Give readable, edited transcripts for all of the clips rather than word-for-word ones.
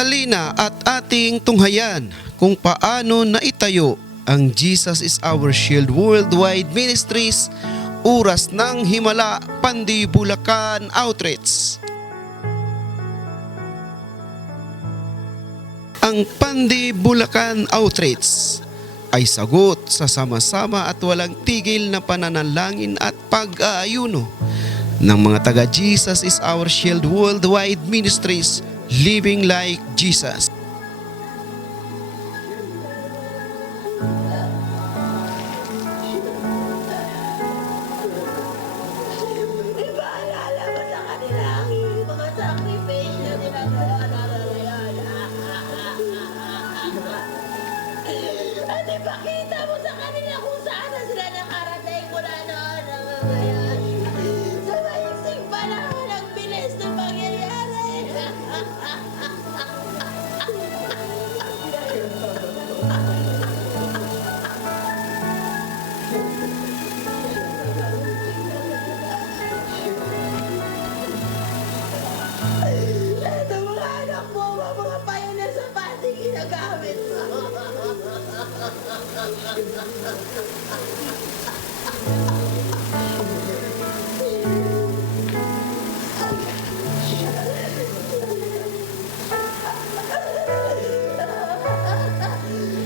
Halina at ating tunghayan kung paano naitayo ang Jesus is Our Shield Worldwide Ministries, Oras ng Himala, Pandi, Bulacan Outreach. Ang Pandi, Bulacan Outreach ay sagot sa sama-sama at walang tigil na pananalangin at pag-aayuno ng mga taga Jesus is Our Shield Worldwide Ministries, Living Like Jesus. Ipaalala mo sa kanila ang mga sacrifice na ginagawa namin ngayon. At ipakita mo sa kanila kung saan na sila nakarating mula noon hanggang ngayon. Sa maiksing panahon, ang bilis na pangyayari. Ito mga anak mo, mga pioneer sa pating ginagamit mo.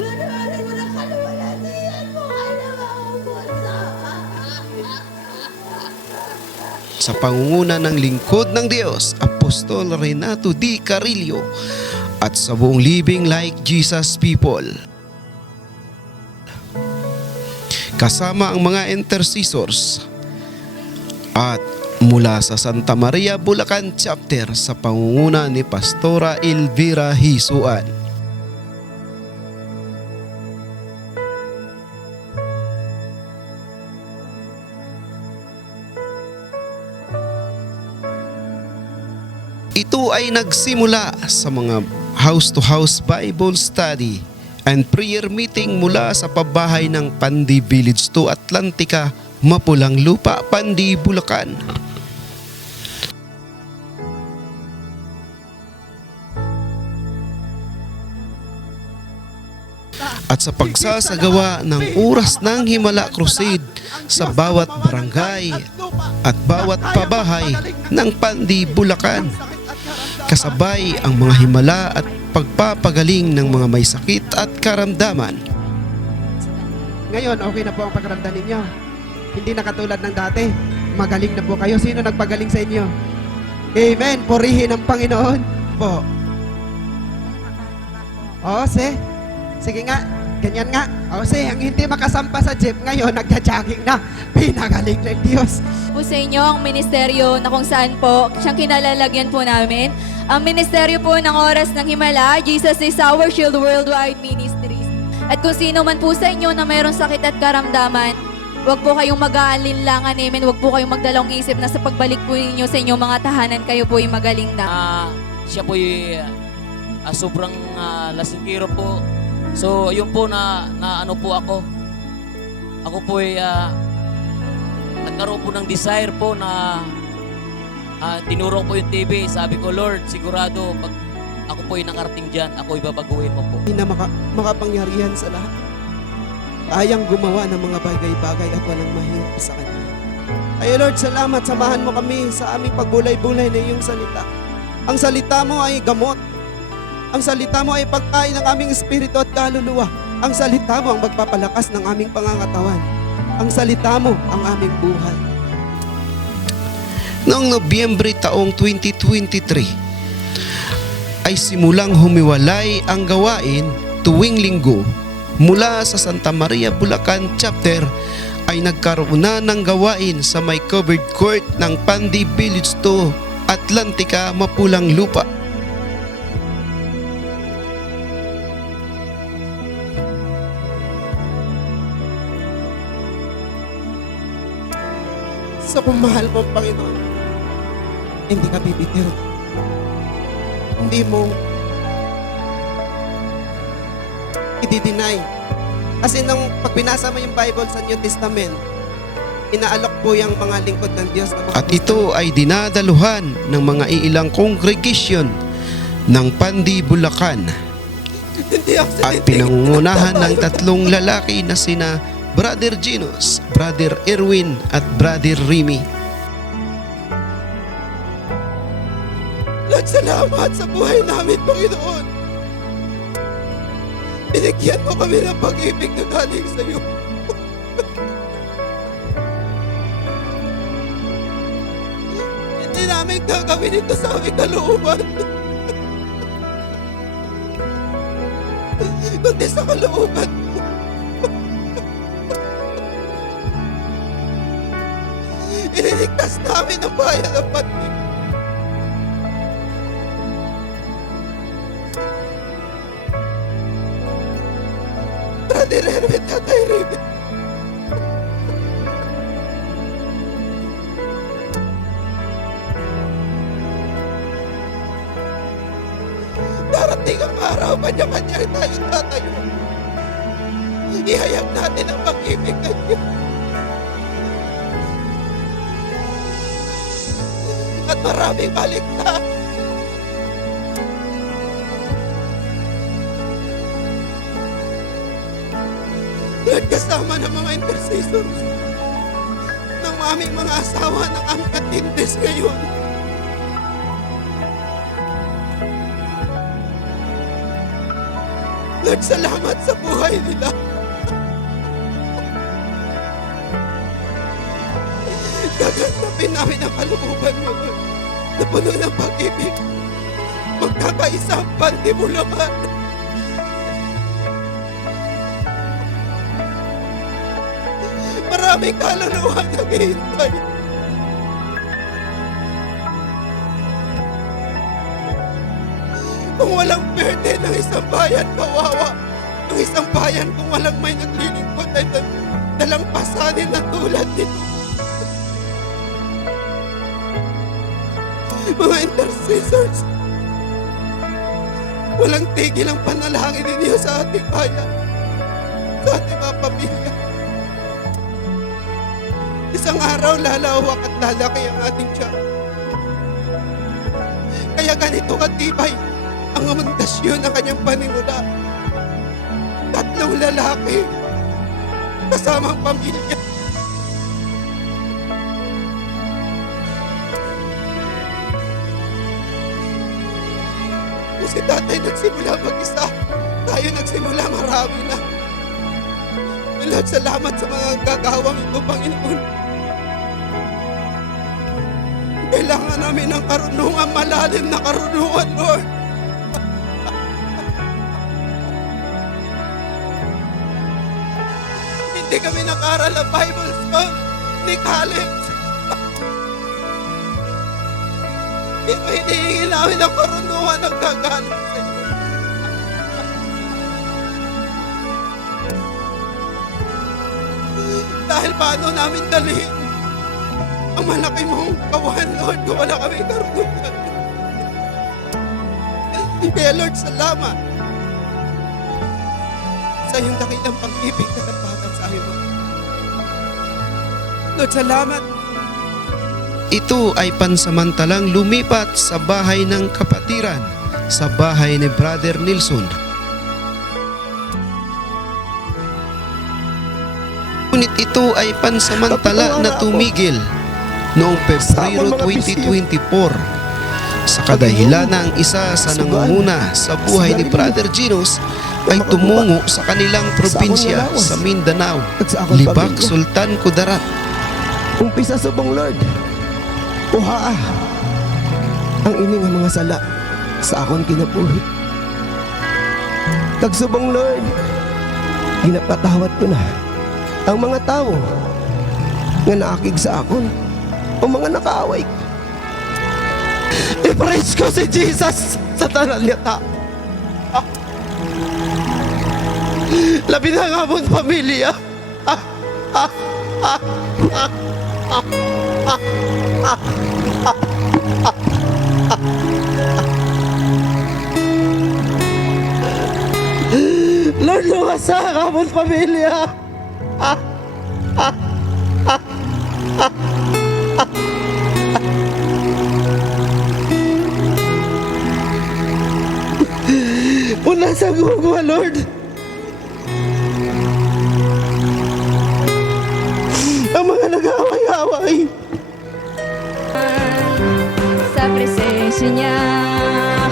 Lunawarin mo na kaluwalhatian mo, kaya maubos. Sa pangunguna ng lingkod ng Diyos, Apostol Renato D. Carillo, at sa buong Living Like Jesus people. Kasama ang mga intercessors at mula sa Santa Maria, Bulacan Chapter sa pangunguna ni Pastora Elvira Hisuan. Ito ay nagsimula sa mga house-to-house Bible study and prayer meeting mula sa pabahay ng Pandi Village to Atlantica, Mapulang Lupa, Pandi, Bulacan. At sa pagsasagawa ng Oras ng Himala Crusade sa bawat barangay at bawat pabahay ng Pandi, Bulacan. Kasabay ang mga himala at pagpapagaling ng mga may sakit at karamdaman. Ngayon, okay na po ang pakiramdam ninyo. Hindi na katulad ng dati. Magaling na po kayo. Sino nagpagaling sa inyo? Amen. Purihin ang Panginoon po. O, sige nga. Ganyan nga. O, ang hindi makasampa sa jeep ngayon, nagja-jogging na. Pinagaling ng Diyos. Po sa inyo ang ministeryo na kung saan po siyang kinalalagyan po namin. Ang ministeryo po ng Oras ng Himala, Jesus is Our Shield Worldwide Ministries. At kung sino man po sa inyo na mayroong sakit at karamdaman, huwag po kayong mag-aalinlangan, amen. Huwag po kayong magdalawang isip na sa pagbalik po ninyo sa inyong mga tahanan, kayo po yung magaling na. Siya po sobrang lasingkiro po. So, yun po na ano po ako. Ako po nagkaroon po ng desire po na tinuro ko yung TV. Sabi ko, Lord, sigurado pag ako po nakarating dyan, ako ibabaguhin mo po. Hindi na makapangyarihan sa lahat. Kayang gumawa ng mga bagay-bagay at walang mahirap sa Kanya. Ay Lord, salamat. Samahan mo kami sa aming pagbulay-bulay na iyong salita. Ang salita mo ay gamot. Ang salita mo ay pagkain ng aming espiritu at kaluluwa. Ang salita mo ang magpapalakas ng aming pangangatawan. Ang salita mo ang aming buhay. Noong Nobyembre taong 2023, ay simulang humiwalay ang gawain tuwing linggo. Mula sa Santa Maria, Bulacan Chapter ay nagkaroon na ng gawain sa may covered court ng Pandi Village to Atlantica, Mapulang Lupa. So kung mahal mo ang Panginoon, hindi ka bibitiw. Hindi mo i-deny. Kasi nung pag binasa mo yung Bible sa New Testament, inaalok po yung mga lingkod ng Diyos. At ito ay dinadaluhan ng mga iilang congregation ng Pandi, Bulacan Hindi at aksidente. pinangungunahan ng tatlong lalaki na sina Brother Ginos, Brother Erwin at Brother Remy. Lord, salamat sa buhay namin, Panginoon. Binigyan mo kami ng pag-ibig na galing sa iyo. Hindi namin gagawin ito sa aming kalooban. Kundi sa kalooban mo. Iniligtas namin ang bayan ng Pandi. Brother Erwin, Tatay Remy. Darating ang araw, kanya-kanya tayo tatayo. Ihayag natin ang pag-ibig ng Diyos. At maraming baligtad. Lord, kasama ng mga intercessors, ng aming mga asawa, ng aming atindes ngayon. Lord, salamat sa buhay nila. Gaganapin namin ang kalooban mo, Lord, na puno ng pag-ibig. Magkakaisa ang Pandi, Bulacan. Maraming kaluluwa naghihintay. Kung walang birthday ng isang bayan, kawawa. Ng isang bayan kung walang may naglilingkod ay dalang pasanin na tulad nito. Mga intercessors, walang tigil ang panalangin ninyo sa ating bayan, sa ating mga pamilya. Isang araw lalawak at lalaki ang ating tiyan. Kaya ganito katibay ang amundasyon ng kanyang panimula. Tatlong lalaki kasamang pamilya. Kung si tatay nagsimula mag-isa, tayo nagsimula marami na. Lord, salamat sa mga gagawang ito, Panginoon. Kailangan namin ng karunungan, malalim na karunungan, Lord. Hindi kami nag-aral ng Bible school ni college. Ito hinihingi namin ng karunungan ng gagaling sa iyo. Dahil paano namin dalhin ang malaki mong kawan, Lord, kung wala kami karunungan. Kaya Lord, salamat sa iyong dakilang pag-ibig na nagpatag sa amin. Lord, salamat. Ito ay pansamantalang lumipat sa bahay ng kapatiran, sa bahay ni Brother Nilson. Ngunit ito ay pansamantala na tumigil noong Pebrero 2024 sa kadahilan na ang isa sa nangunguna sa buhay ni Brother Ginos ay tumungo sa kanilang probinsya sa Mindanao, Libak, Sultan Kudarat. Umpisa subong, Lord. Uhaa ang ining nga mga sala sa akon kinabuhi. Tagsubong, Lord, ginapatawad ko na ang mga tao nga naakig sa akon o mga nakaaway. I-praise ko si Jesus sa tanan niya ta. Labi na nga mong pamilya. Lord, lumasa ka mong pamilya. presensya niya.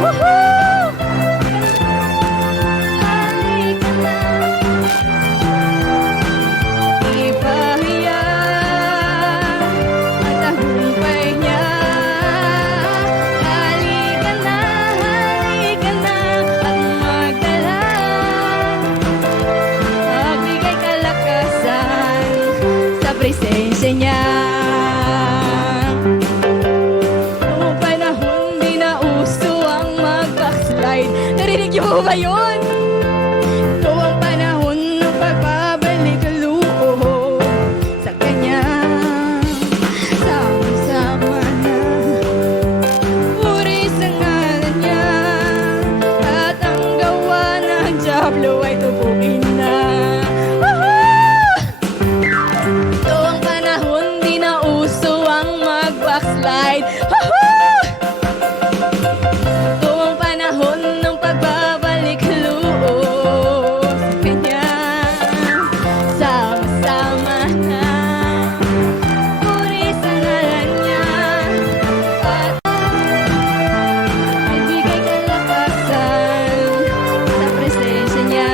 Woohoo! Halika na, ipahiya ang tagumpay niya. Halika na at magdala, magbigay kalakasan sa presensya niya. Noong panahon di na uso ang mag-backslide. Narinig niyo po ba yun? Ito ang panahon ng pagbabalik loob sa Kanya. Sama-sama na, puri sa ngalan niya, at ang gawa ng Diablo ay tubukin na. Woohoo! Ito ang panahon di na uso ang mag-backslide. Woohoo! Ito ang panahon ng pagbabalik loob sa Kanya. Sama-sama na, puri sa ngalan niya, at ibigay kalakasan sa presensya niya.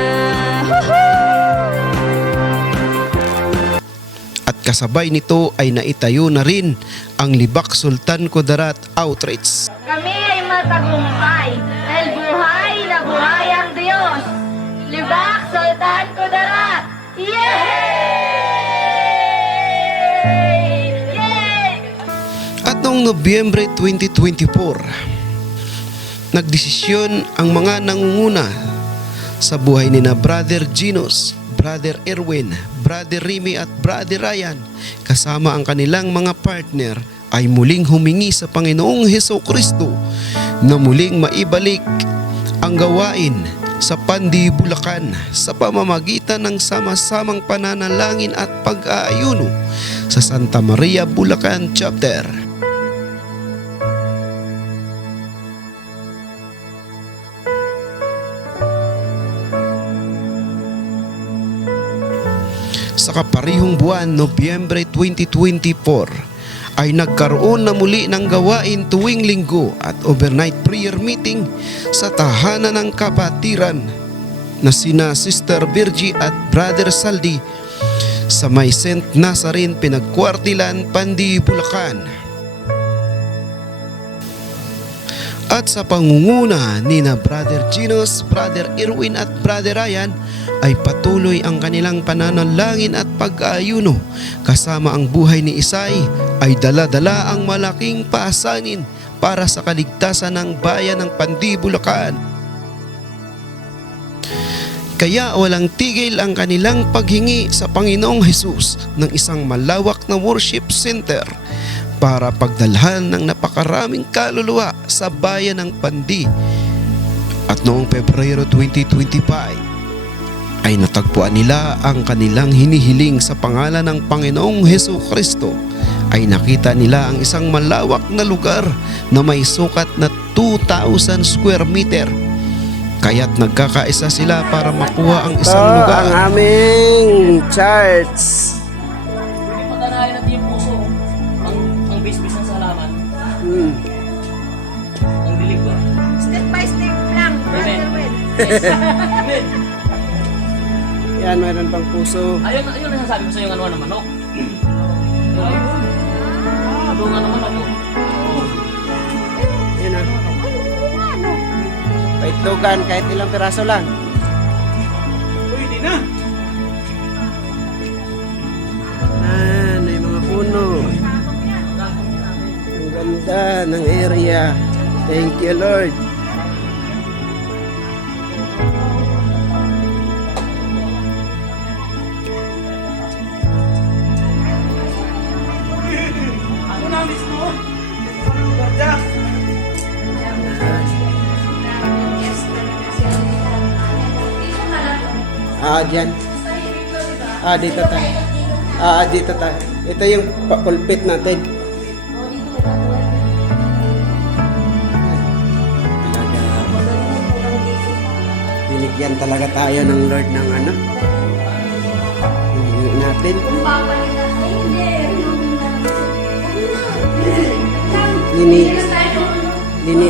At kasabay nito ay naitayo na rin ang Libak Sultan Kudarat Outreach. Kami ay matagumpay dahil buhay na buhay ang Diyos. Libak Sultan Kudarat! Yay! Yay! At noong Nobyembre 2024, nagdesisyon ang mga nangunguna sa buhay ni na Brother Ginos, Brother Erwin, Brother Remy at Brother Ryan kasama ang kanilang mga partner ay muling humingi sa Panginoong Hesukristo na muling maibalik ang gawain sa Pandi, Bulacan sa pamamagitan ng sama-samang pananalangin at pag-aayuno sa Santa Maria, Bulacan Chapter. Sa kaparihong buwan, Nobyembre 2024, ay nagkaroon na muli ng gawain tuwing linggo at overnight prayer meeting sa tahanan ng kapatiran na sina Sister Virgie at Brother Saldi sa may St. Nazarene Pinagkwartilan, Pandi, Bulacan. At sa pangunguna ni na Brother Ginos, Brother Erwin at Brother Ryan ay patuloy ang kanilang pananalangin at pag-aayuno kasama ang buhay ni Isay ay dala-dala ang malaking paasangin para sa kaligtasan ng bayan ng Pandi, Bulacan. Kaya walang tigil ang kanilang paghingi sa Panginoong Hesus ng isang malawak na worship center para pagdalhan ng napakaraming kaluluwa sa bayan ng Pandi. At noong Pebrero 2025 ay natagpuan nila ang kanilang hinihiling sa pangalan ng Panginoong Hesukristo. Ay nakita nila ang isang malawak na lugar na may sukat na 2,000 square meter. Kaya't nagkakaisa sila para makuha ang isang lugar. Ang aming church. Pwede paganahin natin yung puso. Ang base-base ng salamat. Ang dilig ba? Step by step lang, Brother Will. Amen. Yan, mayroon pang puso. Ayun ang nasasabi ko sa yung ano ng manok. Yung ano manok. Yan na. Paitlogan, kahit ilang piraso lang. Pwede na. May mga puno. Ang ganda ng area. Thank you, Lord. Ano na mismo? Dyan. Dito tayo. Dito tayo. Ito yung pulpit natin. Binigyan talaga tayo ng Lord ng ano. Hinihingi natin. Lini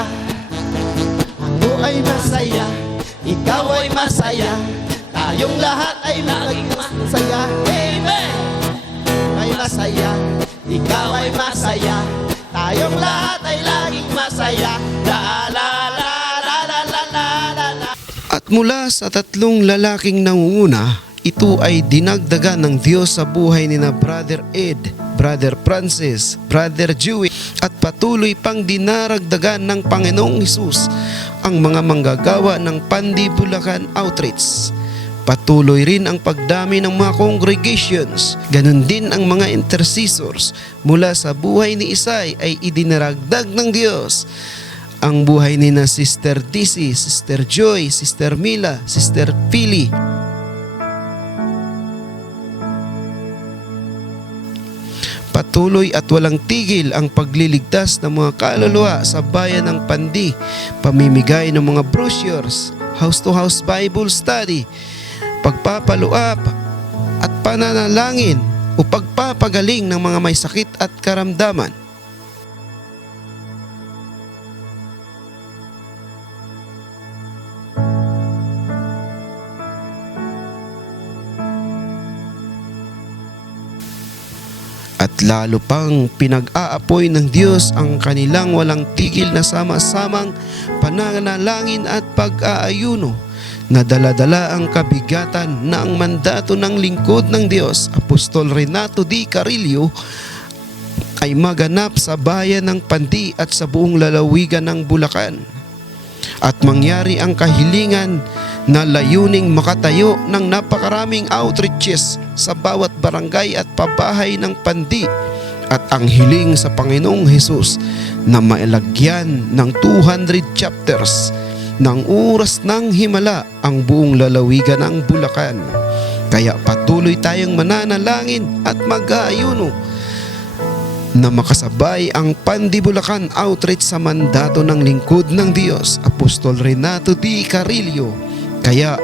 ay masaya, ikaw ay masaya, tayong lahat ay maging masaya. Amen! Ay masaya, ikaw ay masaya, tayong lahat ay laging masaya. La la la la la la la la la. At mula sa tatlong lalaking nangunguna, ito ay dinagdagan ng Diyos sa buhay ni na Brother Ed, Brother Francis, Brother Joey, at patuloy pang dinaragdagan ng Panginoong Hesus ang mga manggagawa ng Pandi Bulacan Outreach. Patuloy rin ang pagdami ng mga congregations. Ganon din ang mga intercessors mula sa buhay ni Isay ay idinaragdag ng Diyos. Ang buhay ni na Sister Dizzy, Sister Joy, Sister Mila, Sister Philly. Patuloy at walang tigil ang pagliligtas ng mga kaluluwa sa bayan ng Pandi, pamimigay ng mga brochures, house-to-house Bible study, pagpapaluap at pananalangin o pagpapagaling ng mga may sakit at karamdaman. At lalo pang pinag-aapoy ng Diyos ang kanilang walang tigil na sama-samang pananalangin at pag-aayuno na dala-dala ang kabigatan na ang mandato ng lingkod ng Diyos, Apostol Renato D. Carillo, ay maganap sa bayan ng Pandi at sa buong lalawigan ng Bulacan. At mangyari ang kahilingan na layuning makatayo ng napakaraming outreaches sa bawat barangay at pabahay ng Pandi, at ang hiling sa Panginoong Hesus na mailagyan ng 200 chapters ng oras ng himala ang buong lalawigan ng Bulacan. Kaya patuloy tayong mananalangin at mag-aayuno na makasabay ang Pandi Bulacan Outreach sa mandato ng lingkod ng Diyos, Apostol Renato D. Carillo. Kaya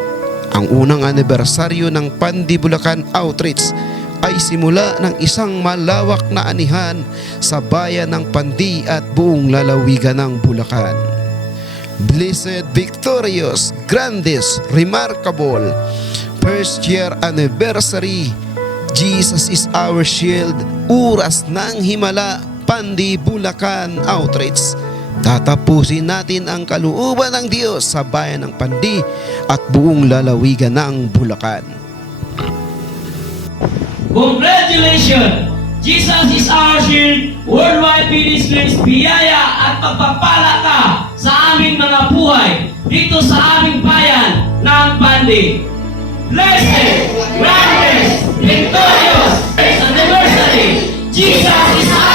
ang unang anibersaryo ng Pandi Bulacan Outreach ay simula ng isang malawak na anihan sa bayan ng Pandi at buong lalawigan ng Bulacan. Blessed, victorious, grandest, remarkable first year anniversary, Jesus is our shield, oras ng himala, Pandi Bulacan Outreach. Tatapusin natin ang kalooban ng Diyos sa bayan ng Pandi at buong lalawigan ng Bulacan. Congratulations! Jesus is our shield, worldwide ministries, biyaya at pagpapala ka sa aming mga buhay dito sa aming bayan ng Pandi. Blessed, grandest, victorious anniversary! Jesus is our